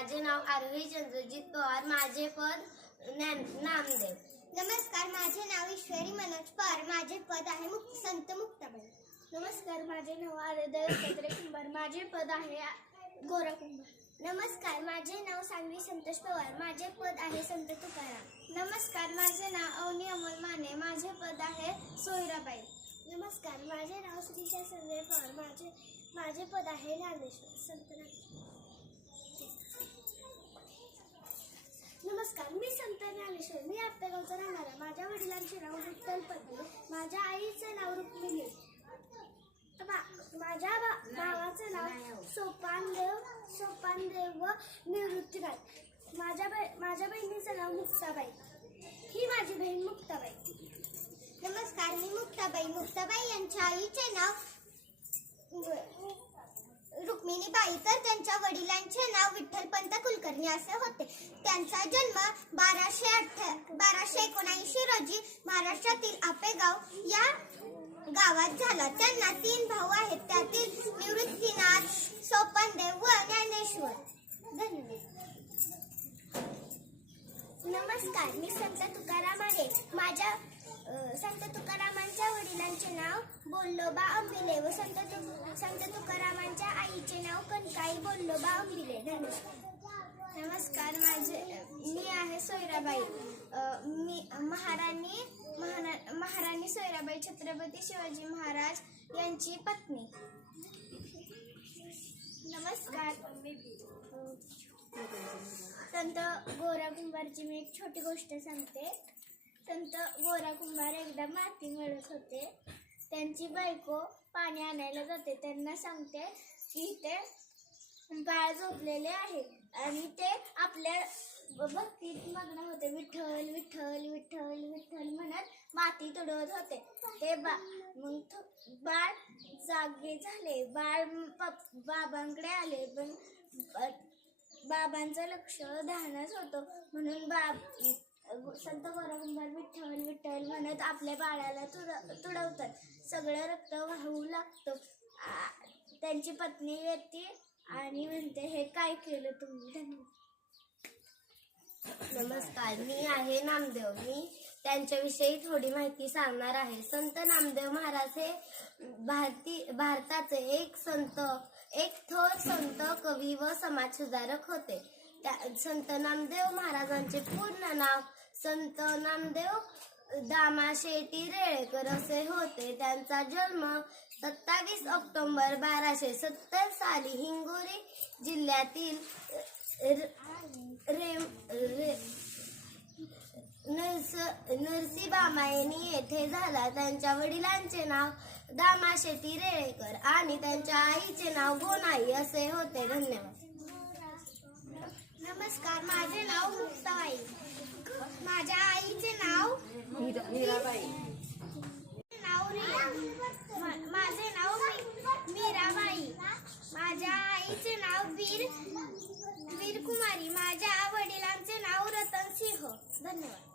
माझे नाव आरोही चंद्रजित पवार. माझे पद नामदेव. नमस्कार, माझे नाव ईश्वरी मनोज पवार. माझे पद आहे संत मुक्ताबाई. नमस्कार, माझे नाव आराध्य दत्तात्रय कुंभार. माझे पद आहे गोरा कुंभार. नमस्कार, माझे नाव सान्वी संतोष पवार. माझे पद आहे संत तुकाराम. नमस्कार, माझे नाव अवनी अमोल माने. माझे पद आहे सोयराबाई. नमस्कार, माझे नाव श्रीशा संजय पवार. माझे पद आहे ज्ञानेश्वर संत. नमस्कार, मी संत ज्ञानेश्वर. मी आप्तेगावचा राहणारा. माझ्या वडिलांचे नाव विठ्ठल पद्मे. माझ्या आईचे नाव रुक्मिणी. माझ्या भावाचे नाव सोपानदेव व निवृत्तीनाथ. माझ्या बहिणीचं नाव मुक्ताबाई. ही माझी बहीण मुक्ताबाई. नमस्कार, मी मुक्ताबाई. मुक्ताबाई यांच्या आईचे नाव रुक्मिणीबाई तर त्यांच्या वडिलांचे नाव विठ्ठलपंत कुलकर्णी असे होते. त्यांचा जन्म 1279 रोजी महाराष्ट्रातील आपेगाव या गावात झाला. त्यांना 3 भाऊ आहेत. त्यातील निवृत्तीनाथ, सोपानदेव व ज्ञानेश्वर. धन्यवाद. नमस्कार, मी संत तुकाराम आहे. माझ्या संत तुकारामांच्या वडिलांचे नाव बोल्लोबा अंबिले व संत तुकारामांच्या आईचे नाव कनकाई बोल्लोबा अंबिले. धन्यवाद. नमस्कार, मी आहे सोयराबाई. मी महाराणी सोयराबाई छत्रपती शिवाजी महाराज यांची पत्नी. नमस्कार, संत गोरा कुंभारची मी एक छोटी गोष्ट सांगते. संत गोरा कुंभार एकदा माती मळत होते. त्यांची बायको पाणी आणायला जाते. त्यांना सांगते की ते बाळ झोपलेले आहे आणि ते आपल्या भक्तीत मग्न होते. विठ्ठल विठ्ठल विठ्ठल विठ्ठल म्हणत माती तुडवत होते. ते मग बाळ जागे झाले. बाळ बाबांकडे आले पण बाबांचं लक्ष ध्यानच होतं. म्हणून संत गोरा कुंभार विठ्ठल विठ्ठल म्हणत आपल्या बाळाला तुडवतात. सगळं रक्त वाहू लागतं. त्यांची पत्नी येते आणि म्हणते, हे काय केलं तुम्ही? धन्यवाद. नमस्कार, मी आहे नामदेव. मी त्यांच्याविषयी थोडी माहिती सांगणार आहे. संत नामदेव महाराज हे भारताचे एक थोर संत, कवी व समाजसुधारक होते. संत नामदेव महाराजांचे पूर्ण नाव संत नामदेव दामाशेटी रेळेकर असे होते. त्यांचा जन्म 27 ऑक्टोबर 1270 साली हिंगोली जिल्ह्यातील नरसीबामायनी येथे झाला. त्यांच्या वडिलांचे नाव दामाशेटी रेळेकर आणि त्यांच्या आईचे नाव गोनाई असे होते. धन्यवाद. नमस्कार, माझे नाव मुक्ताबाई. माझ्या आईचे नाव मीराबाई. माझे नाव मीराबाई. माझ्या आईचे नाव वीरकुमारी. माझ्या वडिलांचे नाव रतन सिंह. धन्यवाद.